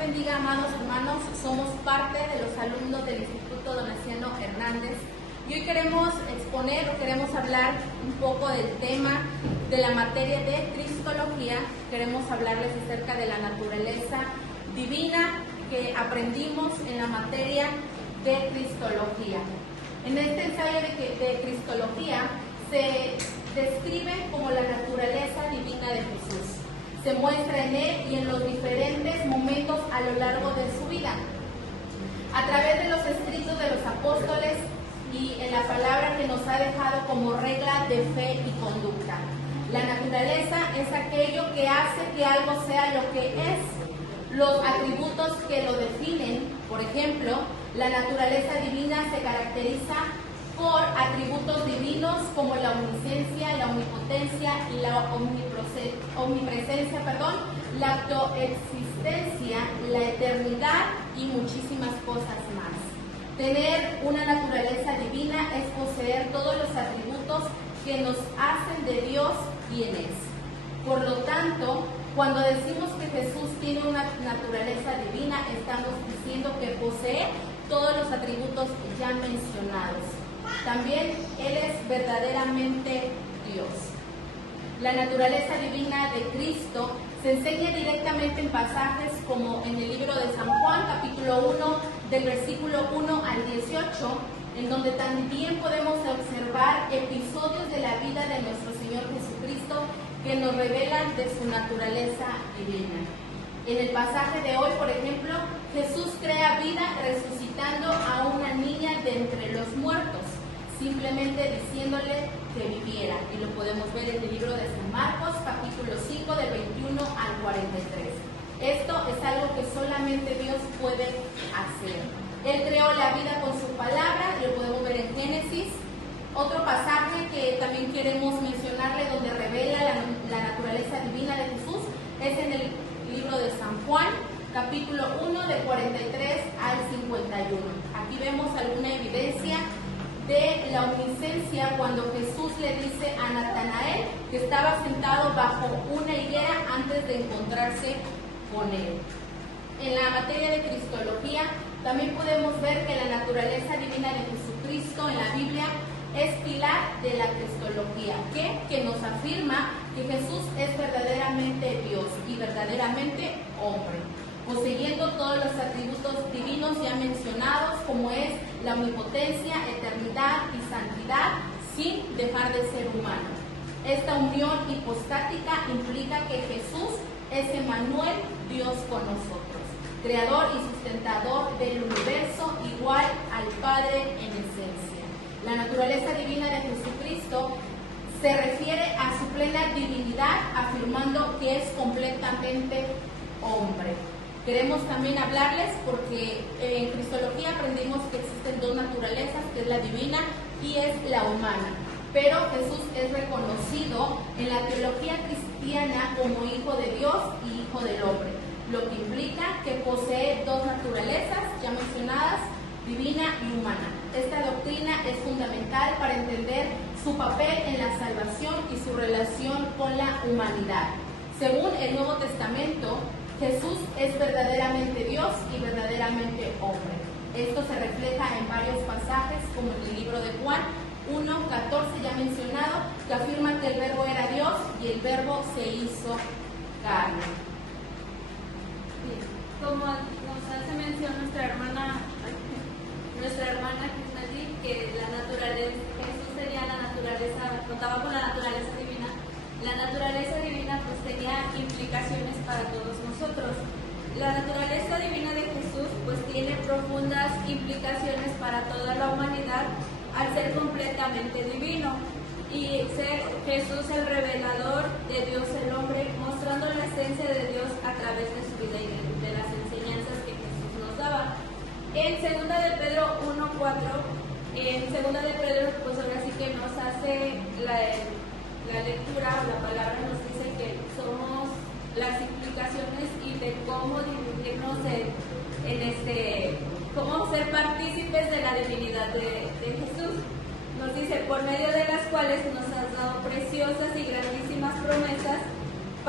bendiga, amados hermanos. Somos parte de los alumnos del Instituto Donaciano Hernández y hoy queremos exponer o queremos hablar un poco del tema de la materia de Cristología. Queremos hablarles acerca de la naturaleza divina que aprendimos en la materia de Cristología. En este ensayo de Cristología se describe como la naturaleza divina de Jesús. Se muestra en él y en los diferentes momentos a lo largo de su vida. A través de los escritos de los apóstoles y en la palabra que nos ha dejado como regla de fe y conducta. La naturaleza es aquello que hace que algo sea lo que es. Los atributos que lo definen, por ejemplo, la naturaleza divina se caracteriza por atributos divinos como la omnisciencia, la omnipotencia y la omnipresencia, la autoexistencia, la eternidad y muchísimas cosas más. Tener una naturaleza divina es poseer todos los atributos que nos hacen de Dios quien es. Por lo tanto, cuando decimos que Jesús tiene una naturaleza divina, estamos diciendo que posee todos los atributos ya mencionados. También Él es verdaderamente Dios. La naturaleza divina de Cristo se enseña directamente en pasajes como en el libro de San Juan, capítulo 1, del versículo 1 al 18, en donde también podemos observar episodios de la vida de nuestro Señor Jesucristo que nos revelan de su naturaleza divina. En el pasaje de hoy, por ejemplo, Jesús crea vida resucitando a una niña de entre los muertos, simplemente diciéndole que viviera. Y lo podemos ver en el libro de San Marcos, capítulo 5, del 21 al 43. Esto es algo que solamente Dios puede hacer. Él creó la vida con su palabra, lo podemos ver en Génesis. Otro pasaje que también queremos mencionarle donde revela la naturaleza divina de Jesús es en el libro de San Juan, capítulo 1, de 43 al 51. Aquí vemos alguna evidencia de la omnisciencia cuando Jesús le dice a Natanael que estaba sentado bajo una higuera antes de encontrarse con él. En la materia de Cristología también podemos ver que la naturaleza divina de Jesucristo en la Biblia es pilar de la Cristología, que nos afirma que Jesús es verdaderamente Dios y verdaderamente hombre, poseyendo todos los atributos divinos ya mencionados, como es la omnipotencia, eternidad y santidad, sin dejar de ser humano. Esta unión hipostática implica que Jesús es Emmanuel, Dios con nosotros, creador y sustentador del universo, igual al Padre en esencia. La naturaleza divina de Jesucristo se refiere a su plena divinidad, afirmando que es completamente hombre. Queremos también hablarles porque en Cristología aprendimos que existen dos naturalezas, que es la divina y es la humana. Pero Jesús es reconocido en la teología cristiana como Hijo de Dios y Hijo del Hombre, lo que implica que posee dos naturalezas ya mencionadas, divina y humana. Esta doctrina es fundamental para entender su papel en la salvación y su relación con la humanidad. Según el Nuevo Testamento, Jesús es verdaderamente Dios y verdaderamente hombre. Esto se refleja en varios pasajes, como en el libro de Juan 1:14 ya mencionado, que afirma que el Verbo era Dios y el Verbo se hizo carne. Como nos hace mención nuestra hermana Cristina, que la naturaleza, Jesús tenía la naturaleza, contaba con la naturaleza divina. La naturaleza divina pues tenía implicaciones para todos nosotros. La naturaleza divina de Jesús pues tiene profundas implicaciones para toda la humanidad al ser completamente divino y ser Jesús el revelador de Dios el hombre, mostrando la esencia de Dios a través de su vida y de las enseñanzas que Jesús nos daba. En 2 de Pedro 1:4, en 2 de Pedro pues ahora sí que nos hace la lectura o la palabra nos dice que somos las implicaciones y de cómo dividirnos cómo ser partícipes de la divinidad de Jesús. Nos dice, por medio de las cuales nos has dado preciosas y grandísimas promesas,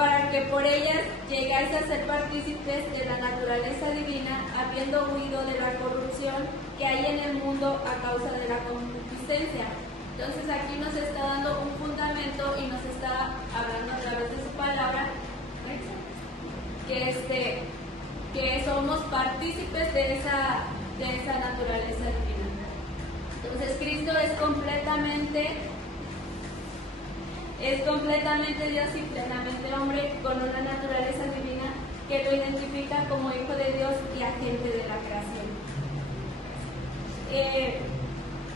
para que por ellas llegáis a ser partícipes de la naturaleza divina, habiendo huido de la corrupción que hay en el mundo a causa de la concupiscencia. Entonces aquí nos está dando un fundamento y nos está hablando a través de su palabra que somos partícipes de esa naturaleza divina. Entonces Cristo es completamente Dios y plenamente hombre, con una naturaleza divina que lo identifica como hijo de Dios y agente de la creación.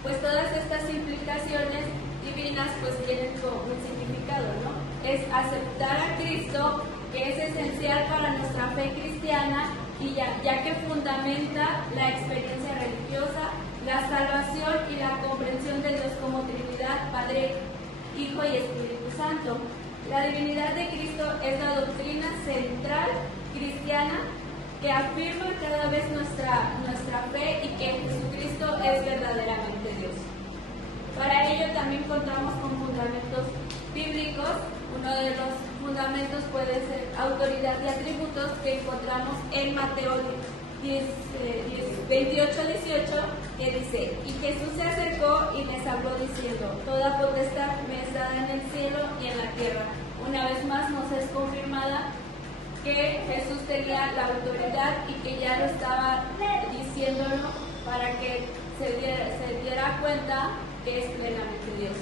Pues todas estas implicaciones divinas pues tienen un significado, ¿no? Es aceptar a Cristo, que es esencial para nuestra fe cristiana y ya que fundamenta la experiencia religiosa, la salvación y la comprensión de Dios como Trinidad, Padre, Hijo y Espíritu Santo. La divinidad de Cristo es la doctrina central cristiana que afirma cada vez nuestra fe y que Jesucristo es verdaderamente Dios. Para ello también contamos con fundamentos bíblicos. Uno de los fundamentos puede ser autoridad y atributos que encontramos en Mateo 28-18, que dice: y Jesús se acercó y les habló diciendo: toda potestad me es dada en el cielo y en la tierra. Una vez más nos es confirmada que Jesús tenía la autoridad y que ya lo estaba diciéndolo para que se diera cuenta que es plenamente Dios.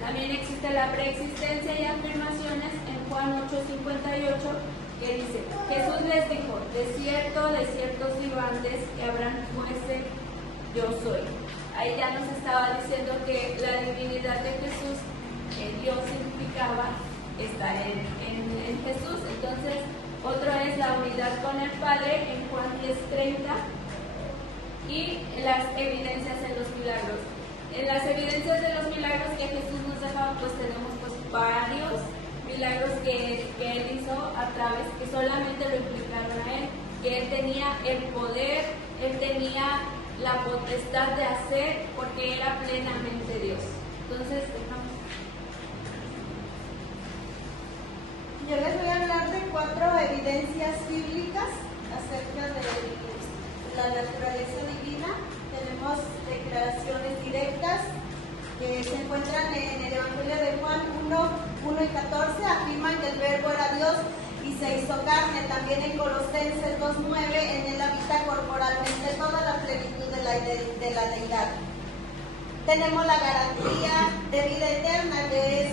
También existe la preexistencia y afirmaciones en Juan 8:58, que dice: Jesús les dijo: de cierto digo antes que Abraham fuese, yo soy. Ahí ya nos estaba diciendo que la divinidad de Jesús, Dios significaba estar en Jesús. Entonces, otro es la unidad con el Padre en Juan 10:30 y las evidencias en los milagros. En las evidencias de los milagros que Jesús nos dejaba, pues tenemos varios milagros que Él hizo a través, que solamente lo implicaron a Él, que Él tenía el poder, Él tenía la potestad de hacer, porque era plenamente Dios. Entonces, yo les voy a hablar de 4 evidencias bíblicas acerca de la naturaleza divina. Tenemos declaraciones directas que se encuentran en el Evangelio de Juan 1 y 14, afirman que el Verbo era Dios y se hizo carne. También en Colosenses 2:9, en él habita corporalmente toda la plenitud de la deidad. Tenemos la garantía de vida eterna, que es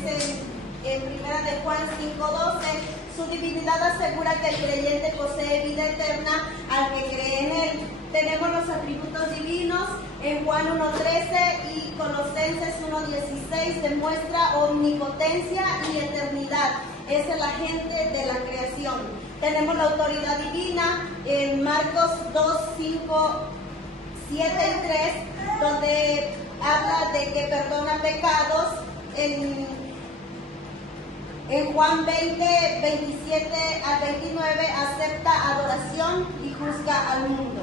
en 1 de Juan 5:12. Su divinidad asegura que el creyente posee vida eterna al que cree en él. Tenemos los atributos divinos en Juan 1:13 y Colosenses 1:16, demuestra omnipotencia y eternidad. Es el agente de la creación. Tenemos la autoridad divina en Marcos 2:5, 7 y 3, donde habla de que perdona pecados. En Juan 20, 27 al 29, acepta adoración y juzga al mundo.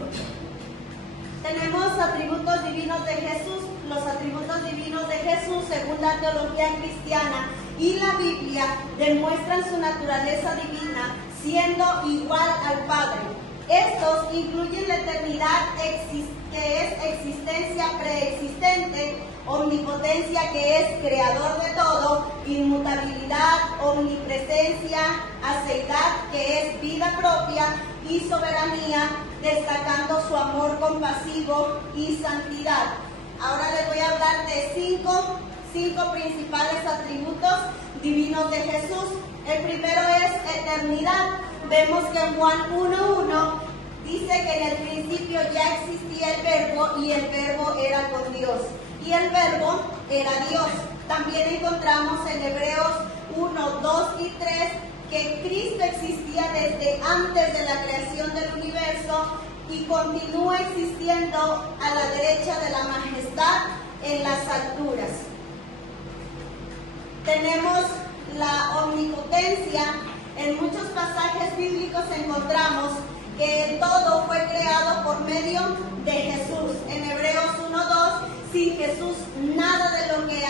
Tenemos atributos divinos de Jesús. Los atributos divinos de Jesús, según la teología cristiana y la Biblia, demuestran su naturaleza divina, siendo igual al Padre. Estos incluyen la eternidad, que es existencia preexistente, omnipotencia, que es creador de todo, inmutabilidad, omnipresencia, aceidad, que es vida propia, y soberanía, destacando su amor compasivo y santidad. Ahora les voy a hablar de cinco principales atributos divinos de Jesús. El primero es eternidad. Vemos que en Juan 1:1 dice que en el principio ya existía el Verbo y el Verbo era con Dios. Y el Verbo era Dios. También encontramos en Hebreos 1, 2 y 3 que Cristo existía desde antes de la creación del universo y continúa existiendo a la derecha de la majestad en las alturas. Tenemos la omnipotencia. En muchos pasajes bíblicos encontramos que todo fue creado por medio de Jesús. En Hebreos 1:2, sin Jesús nada de lo que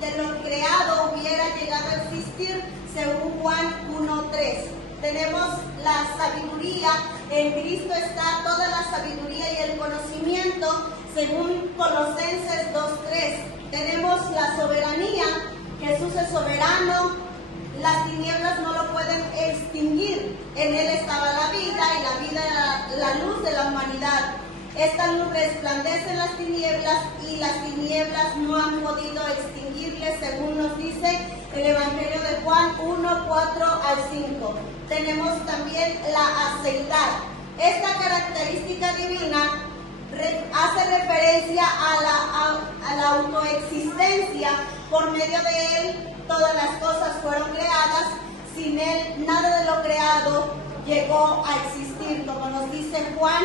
de lo creado hubiera llegado a existir, según Juan 1:3. Tenemos la sabiduría, en Cristo está toda la sabiduría y el conocimiento, según Colosenses 2:3. Tenemos la soberanía, Jesús es soberano, las tinieblas no lo pueden extinguir, en Él estaba la vida y la vida era la luz de la humanidad. Esta luz resplandece en las tinieblas y las tinieblas no han podido extinguirle, según nos dice el Evangelio de Juan 1:4-5. Tenemos también la aceidad. Esta característica divina hace referencia a la autoexistencia. Por medio de Él todas las cosas fueron creadas. Sin Él nada de lo creado llegó a existir, como nos dice Juan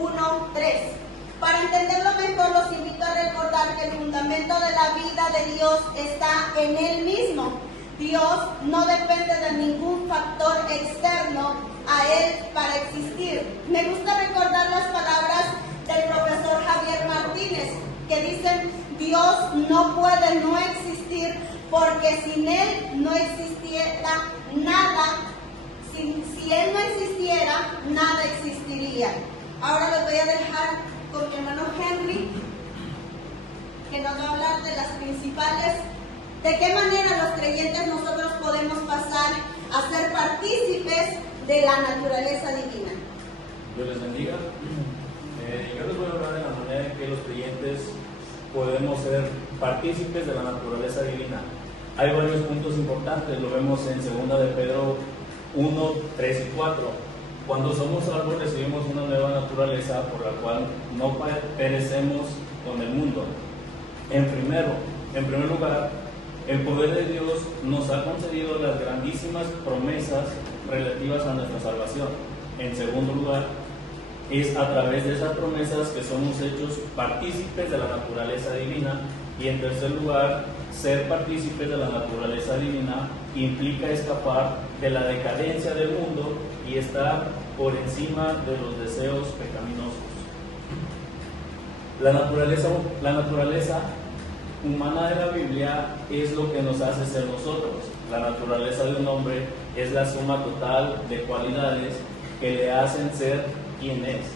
1:3. Para entenderlo mejor, los invito a recordar que el fundamento de la vida de Dios está en Él mismo. Dios no depende de ningún factor externo a Él para existir. Me gusta recordar las palabras del profesor Javier Martínez, que dicen: Dios no puede no existir, porque sin Él no existiera nada. Si Él no existiera, nada existiría. Ahora les voy a dejar con mi hermano Henry, que nos va a hablar de las principales, de qué manera los creyentes nosotros podemos pasar a ser partícipes de la naturaleza divina. Dios les bendiga. Yo les voy a hablar de la manera en que los creyentes podemos ser partícipes de la naturaleza divina. Hay varios puntos importantes, lo vemos en 2 de Pedro 1, 3 y 4. Cuando somos salvos recibimos una nueva naturaleza por la cual no perecemos con el mundo. En primer lugar, el poder de Dios nos ha concedido las grandísimas promesas relativas a nuestra salvación. En segundo lugar, es a través de esas promesas que somos hechos partícipes de la naturaleza divina. Y en tercer lugar, ser partícipes de la naturaleza divina implica escapar de la decadencia del mundo y estar por encima de los deseos pecaminosos. La naturaleza humana de la Biblia es lo que nos hace ser nosotros. La naturaleza de un hombre es la suma total de cualidades que le hacen ser quien es.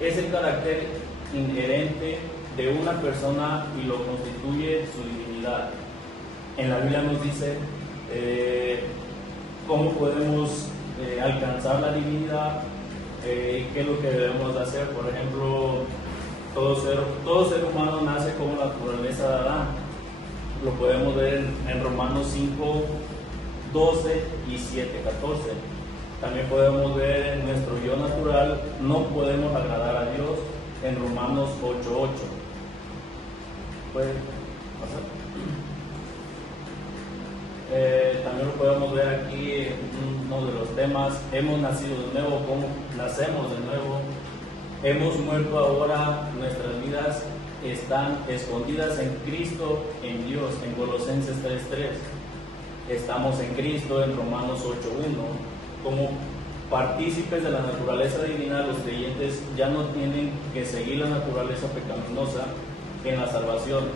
Es el carácter inherente de una persona y lo constituye su divinidad. En la Biblia nos dice cómo podemos alcanzar la divinidad, qué es lo que debemos de hacer. Por ejemplo, todo ser humano nace con la naturaleza de Adán. Lo podemos ver en Romanos 5, 12 y 7, 14. También podemos ver en nuestro yo natural, no podemos agradar a Dios, en Romanos 8, 8. ¿Puede pasar? También lo podemos ver aquí en uno de los temas: hemos nacido de nuevo. ¿Cómo nacemos de nuevo? Hemos muerto ahora, nuestras vidas están escondidas en Cristo, en Dios, en Colosenses 3:3. Estamos en Cristo, en Romanos 8:1. Como partícipes de la naturaleza divina, los creyentes ya no tienen que seguir la naturaleza pecaminosa en la salvación.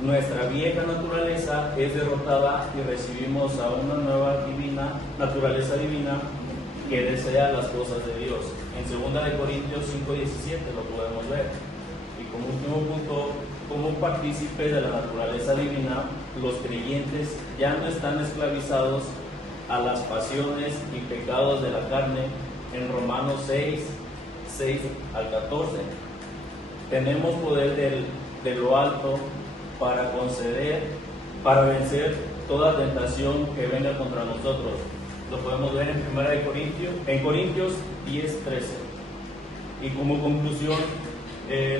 Nuestra vieja naturaleza es derrotada y recibimos a una nueva naturaleza divina que desea las cosas de Dios. En 2 de Corintios 5:17 lo podemos ver. Y como último punto, como partícipes de la naturaleza divina, los creyentes ya no están esclavizados a las pasiones y pecados de la carne. En Romanos 6 al 14. Tenemos poder de lo alto para vencer toda tentación que venga contra nosotros. Lo podemos ver en Corintios 10:13. Y como conclusión,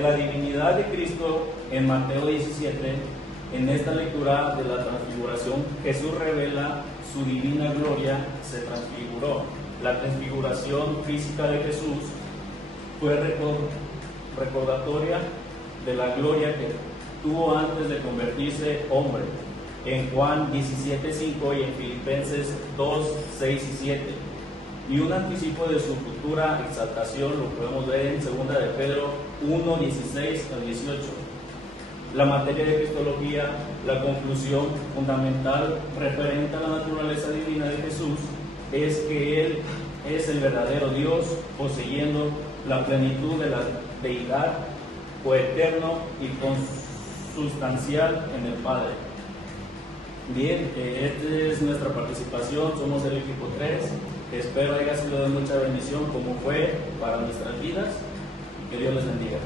la divinidad de Cristo en Mateo 17. En esta lectura de la transfiguración, Jesús revela su divina gloria, se transfiguró. La transfiguración física de Jesús fue recordatoria de la gloria que tuvo antes de convertirse hombre, en Juan 17:5 y en Filipenses 2:6 y 7. Y un anticipo de su futura exaltación lo podemos ver en 2 de Pedro 1:16 al 18. La materia de Cristología, la conclusión fundamental referente a la naturaleza divina de Jesús es que Él es el verdadero Dios, poseyendo la plenitud de la deidad, coeterno y consustancial en el Padre. Bien, esta es nuestra participación, somos el equipo 3, espero haya sido de mucha bendición como fue para nuestras vidas, que Dios les bendiga.